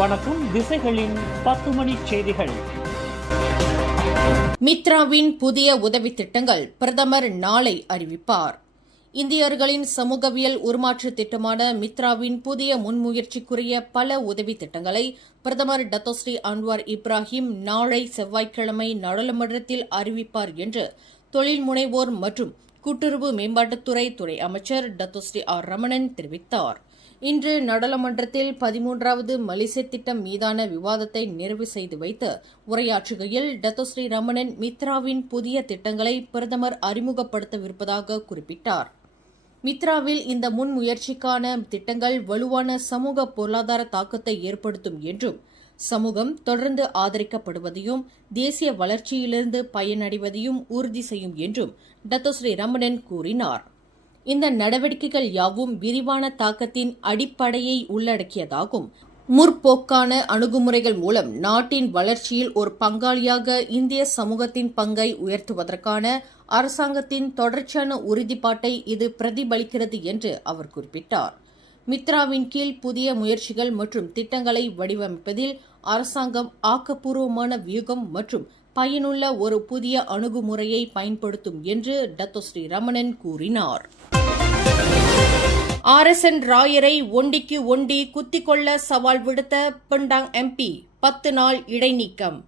வணக்கம். திசைகளின் 10 மணி செய்திகள். மித்ராவின் புதிய உதவி திட்டங்கள் பிரதமர் நாளை அறிவிப்பார். இந்தியர்களின் சமூகவியல் உருமாற்ற திட்டமான மித்ராவின் புதிய முன்முயற்சிக்குரிய பல உதவி திட்டங்களை பிரதமர் டத்தோஸ்ரீ அன்வார் இப்ராஹிம் நாளை செவ்வாய்க்கிழமை நாடாளுமன்றத்தில் அறிவிப்பார் என்று தொழில் முனைவோர் மற்றும் கூட்டுறவு மேம்பாட்டுத்துறை துறை அமைச்சர் டத்தோஸ்ரீ ஆர் ரமணன் தெரிவித்தார். இன்று நாடாளுமன்றத்தில் 13வது மலேசிய திட்டம் மீதான விவாதத்தை நிறைவு செய்து வைத்து உரையாற்றுகையில் டத்தோஸ்ரீ ரமணன் மித்ராவின் புதிய திட்டங்களை பிரதமர் அறிமுகப்படுத்தவிருப்பதாக குறிப்பிட்டார். மித்ராவில் இந்த முன்முயற்சிக்கான திட்டங்கள் வலுவான சமூக பொருளாதார தாக்கத்தை ஏற்படுத்தும் என்றும் சமூகம் தொடர்ந்து ஆதரிக்கப்படுவதையும் தேசிய வளர்ச்சியிலிருந்து பயனடைவதையும் உறுதி செய்யும் என்றும் டத்தோஸ்ரீ ரமணன் கூறினார். இந்த நடவடிக்கைகள் யாவும் விரிவான தாக்கத்தின் அடிப்படையை உள்ளடக்கியதாகும். முற்போக்கான அணுகுமுறைகள் மூலம் நாட்டின் வளர்ச்சியில் ஒரு பங்காளியாக இந்திய சமூகத்தின் பங்கை உயர்த்துவதற்கான அரசாங்கத்தின் தொடர்ச்சியான உறுதிப்பாட்டை இது பிரதிபலிக்கிறது என்று அவர் குறிப்பிட்டார். மித்ராவின் கீழ் புதிய முயற்சிகள் மற்றும் திட்டங்களை வடிவமைப்பதில் அரசாங்கம் ஆக்கப்பூர்வமான வியூகம் மற்றும் பயனுள்ள ஒரு புதிய அணுகுமுறையை பயன்படுத்தும் என்று டத்தோஸ்ரீ ரமணன் கூறினார். RSN ராயரை ஒண்டிக்கு ஒண்டி குத்திக்கொள்ள சவால் விடுத்த பெண்டாங் MP 10 நாள் இடைநீக்கம்.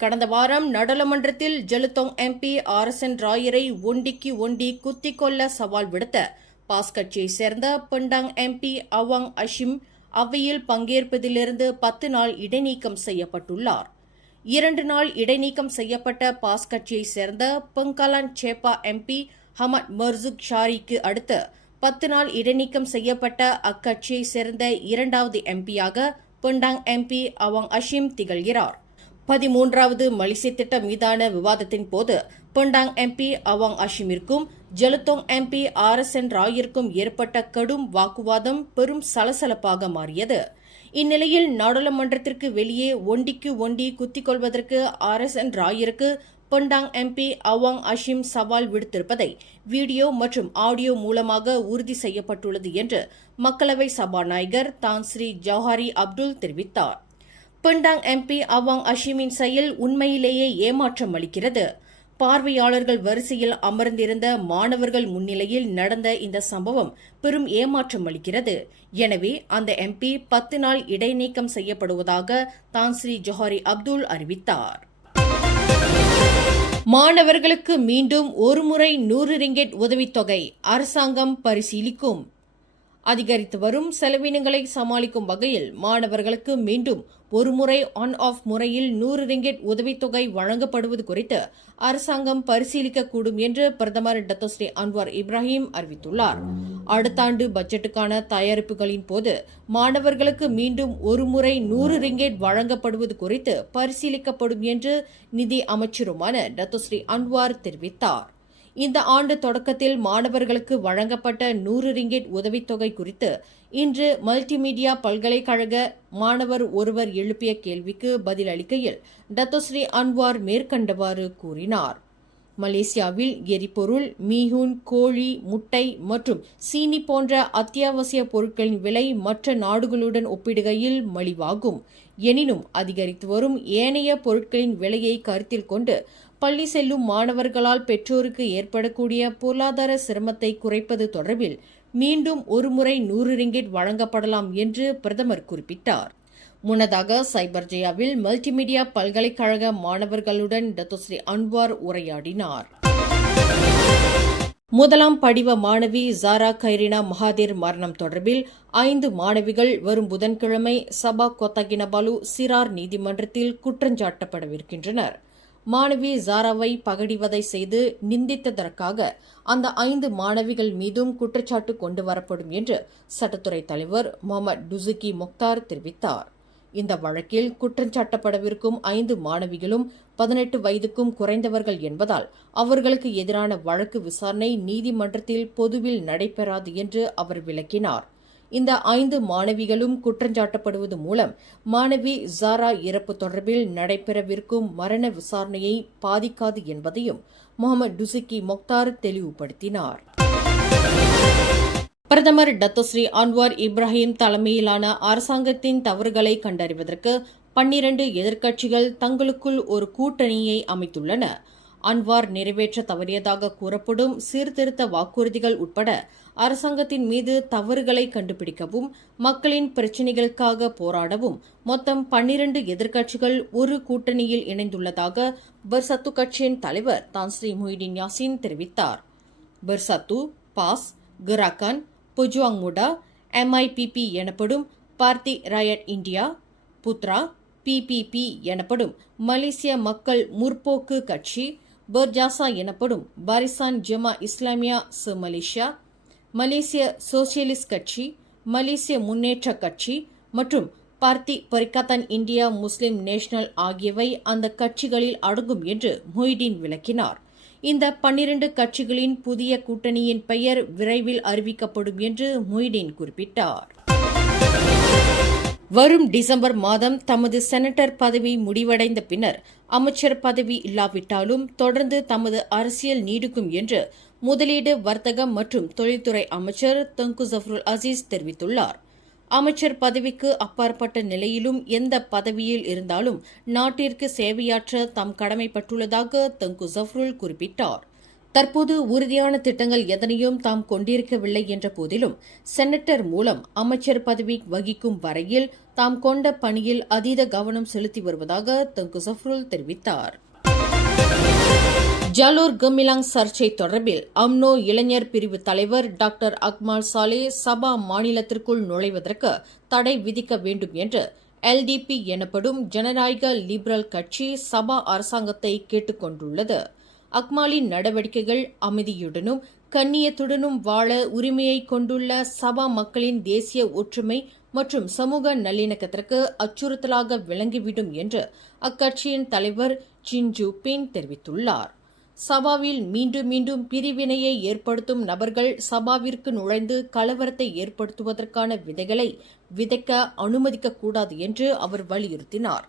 கடந்த வாரம் நாடாளுமன்றத்தில் ஜெலுத்தோங் MP RSN ராயரை ஒண்டிக்கு ஒண்டி குத்திக்கொள்ள சவால் விடுத்த பாஸ் கட்சியைச் சேர்ந்த பெண்டாங் MP அவாங் அஷிம் அவையில் பங்கேற்பதிலிருந்து 10 நாள் இடைநீக்கம் செய்யப்பட்டுள்ளார். 2 நாள் இடைநீக்கம் செய்யப்பட்ட பாஸ் கட்சியைச் சேர்ந்த Pengkalan Chepa MP Ahmad Marzuk ஷாரிக்கு அடுத்து 10 நாள் இடைநீக்கம் செய்யப்பட்ட அக்கட்சியைச் சேர்ந்த 2வது MP-யாக பெண்டாங் MP அவாங் அஷிம் திகழ்கிறார். 13வது மலேசிய திட்டம் மீதான விவாதத்தின் போது பெண்டாங் MP அவாங் அஷிமிற்கும் ஜெலுத்தோங் MP RSN ராயிற்கும் ஏற்பட்ட கடும் வாக்குவாதம் பெரும் சலசலப்பாக மாறியது. இந்நிலையில் நாடாளுமன்றத்திற்கு வெளியே ஒண்டிக்கு ஒண்டி குத்திக்கொள்வதற்கு RSN ராயிற்கு பெண்டாங் MP அவாங் அஷிம் சவால் விடுத்திருப்பதை வீடியோ மற்றும் ஆடியோ மூலமாக உறுதி செய்யப்பட்டுள்ளது என்று மக்களவை சபாநாயகர் தான் ஸ்ரீ ஜௌஹாரி அப்துல் தெரிவித்தார். பெண்டாங் MP அவாங் அஷிமின் செயல் உண்மையிலேயே ஏமாற்றம் அளிக்கிறது. பார்வையாளர்கள் வரிசையில் அமர்ந்திருந்த மாணவர்கள் முன்னிலையில் நடந்த இந்த சம்பவம் பெரும் ஏமாற்றம் அளிக்கிறது. எனவே அந்த MP 10 நாள் இடைநீக்கம் செய்யப்படுவதாக தான் ஸ்ரீ ஜௌஹாரி அப்துல் அறிவித்தார். மாணவர்களுக்கு மீண்டும் ஒருமுறை 100 ரிங்கெட் உதவித்தொகை அரசாங்கம் பரிசீலிக்கும். அதிகரித்து வரும் செலவினங்களை சமாளிக்கும் வகையில் மாணவர்களுக்கு மீண்டும் ஒருமுறை ஆன் ஆஃப் முறையில் 100 ரிங்கெட் உதவித்தொகை வழங்கப்படுவது குறித்து அரசாங்கம் பரிசீலிக்கக்கூடும் என்று பிரதமர் டத்தோஸ்ரீ அன்வார் இப்ராஹிம் அறிவித்துள்ளார். அடுத்த ஆண்டு பட்ஜெட்டுக்கான தயாரிப்புகளின் போது மாணவர்களுக்கு மீண்டும் ஒருமுறை 100 ரிங்கெட் வழங்கப்படுவது குறித்து பரிசீலிக்கப்படும் என்று நிதி அமைச்சருமான டத்தோஸ்ரீ அன்வார் தெரிவித்தார். இந்த ஆண்டு தொடக்கத்தில் மாணவர்களுக்கு வழங்கப்பட்ட 100 ரிங்கெட் உதவித்தொகை குறித்து இன்று மல்டிமீடியா பல்கலைக்கழக மாணவர் ஒருவர் எழுப்பிய கேள்விக்கு பதிலளிக்கையில் டத்தோஸ்ரீ அன்வார் மேற்கண்டவாறு கூறினார். மலேசியாவில் எரிபொருள், மீஹூன், கோழி, முட்டை மற்றும் சீனி போன்ற அத்தியாவசிய பொருட்களின் விலை மற்ற நாடுகளுடன் ஒப்பிடுகையில் மலிவாகும். எனினும் அதிகரித்து வரும் ஏனைய பொருட்களின் விலையை கருத்தில் கொண்டு பள்ளி செல்லும் மாணவர்களால் பெற்றோருக்கு ஏற்படக்கூடிய பொருளாதார சிரமத்தை குறைப்பது தொடர்பில் மீண்டும் ஒருமுறை 100 ரிங்கெட் வழங்கப்படலாம் என்று பிரதமர் குறிப்பிட்டார். முன்னதாக சைபர்ஜயாவில் மல்டிமீடியா பல்கலைக்கழக மாணவர்களுடன் டத்தோஸ்ரீ அன்வார் உரையாடினார். முதலாம் படிவ மாணவி ஜாரா கைரினா மகாதீர் மரணம் தொடர்பில் 5 மாணவிகள் வரும் புதன்கிழமை சபாக் கொத்தகினபாலு சிறார் நீதிமன்றத்தில் குற்றஞ்சாட்டப்படவிருக்கின்றனர். மாணவி ஜாராவை பகடிவதை செய்து நிந்தித்ததற்காக அந்த 5 மாணவிகள் மீதும் குற்றச்சாட்டு கொண்டுவரப்படும் என்று சட்டத்துறை தலைவர் முகமது டுசுகி மொக்தார் தெரிவித்தார். இந்த வழக்கில் குற்றஞ்சாட்டப்படவிருக்கும் 5 மாணவிகளும் 18 வயதுக்கும் குறைந்தவர்கள் என்பதால் அவர்களுக்கு எதிரான வழக்கு விசாரணை நீதிமன்றத்தில் பொதுவில் நடைபெறாது என்று அவர் விளக்கினார். இந்த 5 மாணவிகளும் குற்றஞ்சாட்டப்படுவது மூலம் மாணவி ஜாரா இறப்பு தொடர்பில் நடைபெறவிருக்கும் மரண விசாரணையை பாதிக்காது என்பதையும் முகமது டுசுகி மொக்தார் தெளிவுபடுத்தினார். பிரதமர் டத்தோஸ்ரீ அன்வார் இப்ராஹிம் தலைமையிலான அரசாங்கத்தின் தவறுகளை கண்டறிவதற்கு 12 எதிர்க்கட்சிகள் தங்களுக்குள் ஒரு கூட்டணியை அமைத்துள்ளன. அன்வார் நிறைவேற்ற தவறியதாக கூறப்படும் சீர்திருத்த வாக்குறுதிகள் உட்பட அரசாங்கத்தின் மீது தவறுகளை கண்டுபிடிக்கவும் மக்களின் பிரச்சினைகளுக்காக போராடவும் மொத்தம் 12 எதிர்க்கட்சிகள் ஒரு கூட்டணியில் இணைந்துள்ளதாக பெர்சத்து கட்சியின் தலைவர் தான் ஸ்ரீ முஹிடின் யாசின் தெரிவித்தார். Bersatu, PAS, Gerakan, Pejuang Muda, MIPP எனப்படும் party Rakyat India, Putra, PPP எனப்படும் மலேசிய மக்கள் முற்போக்கு கட்சி, பர்ஜாசா எனப்படும் பாரிசான் ஜமா இஸ்லாமியா ச மலேசியா, மலேசிய சோசியலிஸ்ட் கட்சி, மலேசிய முன்னேற்ற கட்சி மற்றும் பார்ட்டி பரிகாத்தான் இந்தியா முஸ்லிம் நேஷனல் ஆகியவை அந்த கட்சிகளில் அடங்கும் என்று முஹிடின் விளக்கினார். இந்த 12 கட்சிகளின் புதிய கூட்டணியின் பெயர் விரைவில் அறிவிக்கப்படும் என்று முஹிடின் குறிப்பிட்டார். வரும் டிசம்பர் மாதம் தமது செனட்டர் பதவி முடிவடைந்த பின்னர் அமைச்சர் பதவி இல்லாவிட்டாலும் தொடர்ந்து தமது அரசியல் நீடிக்கும் என்று முதலீடு, வர்த்தகம் மற்றும் தொழில்துறை அமைச்சர் தங்கு ஜஃப்ருல் அசீஸ் தெரிவித்துள்ளார். அமைச்சர் பதவிக்கு அப்பாற்பட்ட நிலையிலும் எந்த பதவியில் இருந்தாலும் நாட்டிற்கு சேவையாற்ற தாம் கடமைப்பட்டுள்ளதாக தங்கு ஜஃப்ருல் குறிப்பிட்டார். தற்போது உறுதியான திட்டங்கள் எதனையும் தாம் கொண்டிருக்கவில்லை என்ற போதிலும் செனட்டர் மூலம் அமைச்சர் பதவி வகிக்கும் வரையில் தாம் கொண்ட பணியில் அதீத கவனம் செலுத்தி வருவதாக தங்கு ஜஃப்ருல் தெரிவித்தார். ஜாலூர் கமிலாங் சர்ச்சை தொடர்பில் அம்னோ இளைஞர் பிரிவு தலைவர் டாக்டர் அக்மால் சாலே சபா மாநிலத்திற்குள் நுழைவதற்கு தடை விதிக்க வேண்டும் என்று LDP எனப்படும் ஜனநாயக லிபரல் கட்சி சபா அரசாங்கத்தை கேட்டுக் கொண்டுள்ளது. அக்மாலின் நடவடிக்கைகள் அமைதியுடனும் கண்ணியத்துடனும் வாழ உரிமையை கொண்டுள்ள சபா மக்களின் தேசிய ஒற்றுமை மற்றும் சமூக நல்லிணக்கத்திற்கு அச்சுறுத்தலாக விளங்கிவிடும் என்று அக்கட்சியின் தலைவர் ஜின்ஜூ பின் தெரிவித்துள்ளார். சபாவில் மீண்டும் மீண்டும் பிரிவினையை ஏற்படுத்தும் நபர்கள் சபாவிற்கு நுழைந்து கலவரத்தை ஏற்படுத்துவதற்கான விதைகளை விதைக்க அனுமதிக்கக்கூடாது என்று அவர் வலியுறுத்தினார்.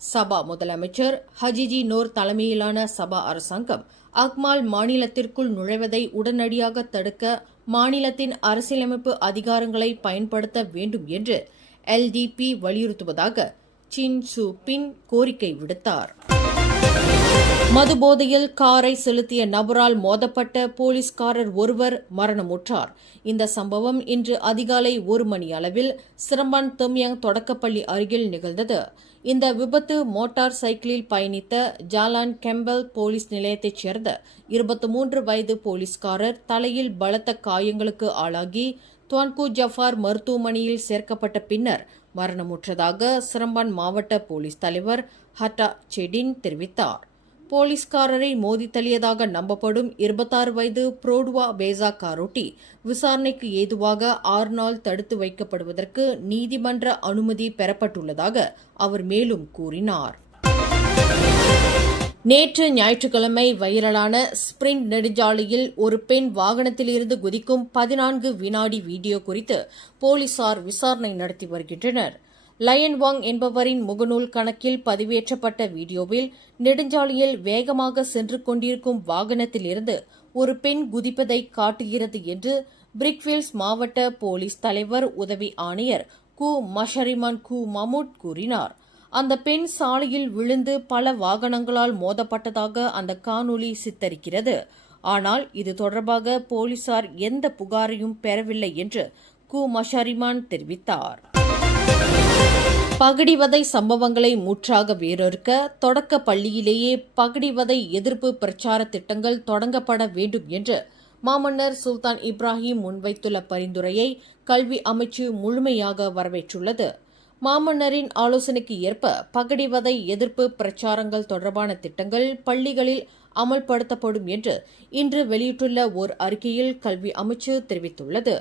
சபா முதலமைச்சர் ஹஜிஜி நோர் தலைமையிலான சபா அரசாங்கம் அக்மால் மாநிலத்திற்குள் நுழைவதை உடனடியாக தடுக்க மாநிலத்தின் அரசியலமைப்பு அதிகாரங்களை பயன்படுத்த வேண்டும் என்று LDP வலியுறுத்துவதாக சின் சு பின் கோரிக்கை விடுத்தார். மதுபோதையில் காரை செலுத்திய நபரால் மோதப்பட்ட போலீஸ்காரர் ஒருவர் மரணமுற்றார். இந்த சம்பவம் இன்று அதிகாலை 1 மணி அளவில் சிரம்பான் தொம்யாங் தொடக்கப்பள்ளி அருகில் நிகழ்ந்தது. இந்த விபத்து மோட்டார் சைக்கிளில் பயணித்த ஜாலான் கெம்பல் போலீஸ் நிலையத்தைச் சேர்ந்த 23 வயது போலீஸ்காரர் தலையில் பலத்த காயங்களுக்கு ஆளாகி துவான்கு ஜஃபார் மருத்துவமனையில் சேர்க்கப்பட்ட பின்னர் மரணமுற்றதாக சிரம்பான் மாவட்ட போலீஸ் தலைவர் ஹட்டா செடின் தெரிவித்தார். போலீஸ்காரரை மோதி தள்ளியதாக நம்பப்படும் 26 வயது புரோடுவா பேசா காரோட்டி விசாரணைக்கு ஏதுவாக 6 நாள் தடுத்து வைக்கப்படுவதற்கு நீதிமன்ற அனுமதி பெறப்பட்டுள்ளதாக அவர் மேலும் கூறினார். நேற்று ஞாயிற்றுக்கிழமை வைரலான ஸ்பிரிங் நெடுஞ்சாலையில் ஒரு பெண் வாகனத்திலிருந்து குதிக்கும் 14 வினாடி வீடியோ குறித்து போலீசார் விசாரணை நடத்தி வருகின்றனர். லயன் வாங் என்பவரின் முகநூல் கணக்கில் பதிவேற்றப்பட்ட வீடியோவில் நெடுஞ்சாலையில் வேகமாக சென்று கொண்டிருக்கும் வாகனத்திலிருந்து ஒரு பெண் குதிப்பதை காட்டுகிறது என்று பிரிக்ஃபீல்ட்ஸ் மாவட்ட போலீஸ் தலைவர் உதவி ஆணையர் கு மஷரிமான் கு மமூட் கூறினார். அந்த பெண் சாலையில் விழுந்து பல வாகனங்களால் மோதப்பட்டதாக அந்த காணொலி சித்தரிக்கிறது. ஆனால் இது தொடர்பாக போலீசார் எந்த புகாரையும் பெறவில்லை என்று கு மஷரிமான் தெரிவித்தார். பகடிவதை சம்பவங்களை முற்றாக வேறொருக்க தொடக்க பள்ளியிலேயே பகடிவதை எதிர்ப்பு பிரச்சார திட்டங்கள் தொடங்கப்பட வேண்டும் என்று மாமன்னர் சுல்தான் இப்ராஹிம் முன்வைத்துள்ள பரிந்துரையை கல்வி அமைச்சு முழுமையாக வரவேற்றுள்ளது. மாமன்னரின் ஆலோசனைக்கு ஏற்ப பகடிவதை எதிர்ப்பு பிரச்சாரங்கள் தொடர்பான திட்டங்கள் பள்ளிகளில் அமல்படுத்தப்படும் என்று இன்று வெளியிட்டுள்ள ஓர் அறிக்கையில் கல்வி அமைச்சு தெரிவித்துள்ளது.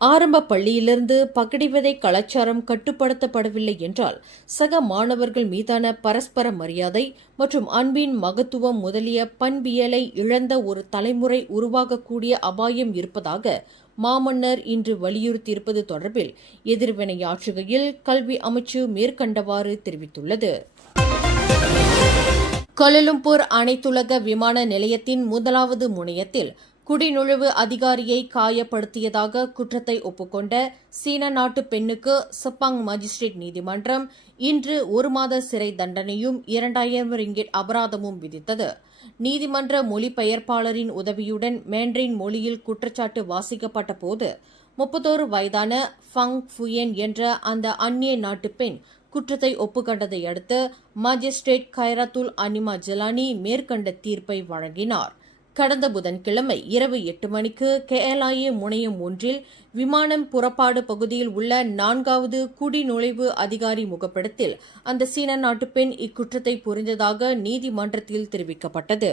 ஆரம்ப பள்ளியிலிருந்து பகடிவதை கலாச்சாரம் கட்டுப்படுத்தப்படவில்லை என்றால் சக மாணவர்கள் மீதான பரஸ்பர மரியாதை மற்றும் அன்பின் மகத்துவம் முதலிய பண்பியலை இழந்த ஒரு தலைமுறை உருவாகக்கூடிய அபாயம் இருப்பதாக மாமன்னர் இன்று வலியுறுத்தியிருப்பது தொடர்பில் எதிர்வினையாற்றுகையில் கல்வி அமைச்சு மேற்கண்டவாறு தெரிவித்துள்ளது. கோலாலம்பூர் அனைத்துலக விமான நிலையத்தின் முதலாவது முனையத்தில் குடிநுழைவு அதிகாரியை காயப்படுத்தியதாக குற்றத்தை ஒப்புக்கொண்ட சீன நாட்டு பெண்ணுக்கு செப்பாங் மஜிஸ்ட்ரேட் நீதிமன்றம் இன்று 1 மாத சிறை தண்டனையும் 2000 ரிங்கிட் அபராதமும் விதித்தது. நீதிமன்ற மொழிபெயர்ப்பாளரின் உதவியுடன் மேண்ட்ரின் மொழியில் குற்றச்சாட்டு வாசிக்கப்பட்ட போது 31 வயதான ஃபங் ஃபுயன் என்ற அந்த அந்நிய நாட்டு பெண் குற்றத்தை ஒப்புக்கொண்டதை அடுத்து மாஜிஸ்ட்ரேட் கைரத்துல் அனிமா ஜலானி மேற்கண்ட தீர்ப்பை வழங்கினார். கடந்த புதன்கிழமை இரவு 8 மணிக்கு KLIA முனையம் ஒன்றில் விமானம் புறப்பாடு பகுதியில் உள்ள 4வது குடிநுழைவு அதிகாரி முகப்பிடத்தில் அந்த சீன நாட்டு பெண் இக்குற்றத்தை புரிந்ததாக நீதிமன்றத்தில் தெரிவிக்கப்பட்டது.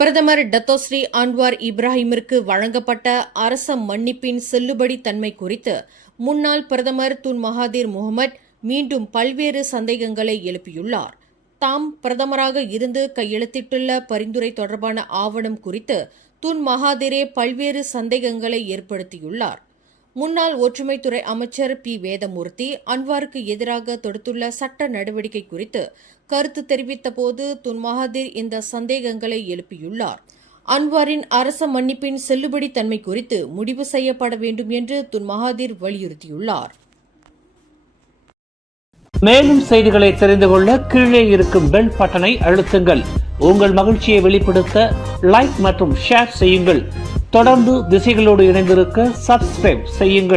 பிரதமர் டத்தோஸ்ரீ அன்வார் இப்ராஹிமிற்கு வழங்கப்பட்ட அரச மன்னிப்பின் செல்லுபடி தன்மை குறித்து முன்னாள் பிரதமர் துன் மகாதீர் முகமது மீண்டும் பல்வேறு சந்தேகங்களை எழுப்பியுள்ளார். தாம் பிரதமராக இருந்து கையெழுத்திட்டுள்ள பரிந்துரை தொடர்பான ஆவணம் குறித்து துன் மகாதீரே பல்வேறு சந்தேகங்களை ஏற்படுத்தியுள்ளார். முன்னாள் ஒற்றுமைத்துறை அமைச்சர் பி வேதமூர்த்தி அன்வாருக்கு எதிராக தொடுத்துள்ள சட்ட நடவடிக்கை குறித்து கருத்து தெரிவித்தபோது துன் மகாதீர் இந்த சந்தேகங்களை எழுப்பியுள்ளார். அன்வாரின் அரச மன்னிப்பின் செல்லுபடி தன்மை குறித்து முடிவு செய்யப்பட வேண்டும் என்று துன் மகாதீர் வலியுறுத்தியுள்ளார். மேலும் செய்திகளை தெரிந்து கொள்ள கீழே இருக்கும் பெல் பட்டனை அழுத்துங்கள். உங்கள் மகிழ்ச்சியை வெளிப்படுத்த லைக் மற்றும் ஷேர் செய்யுங்கள். தொடர்ந்து திசைகளோடு இணைந்திருக்க சப்ஸ்கிரைப் செய்யுங்கள்.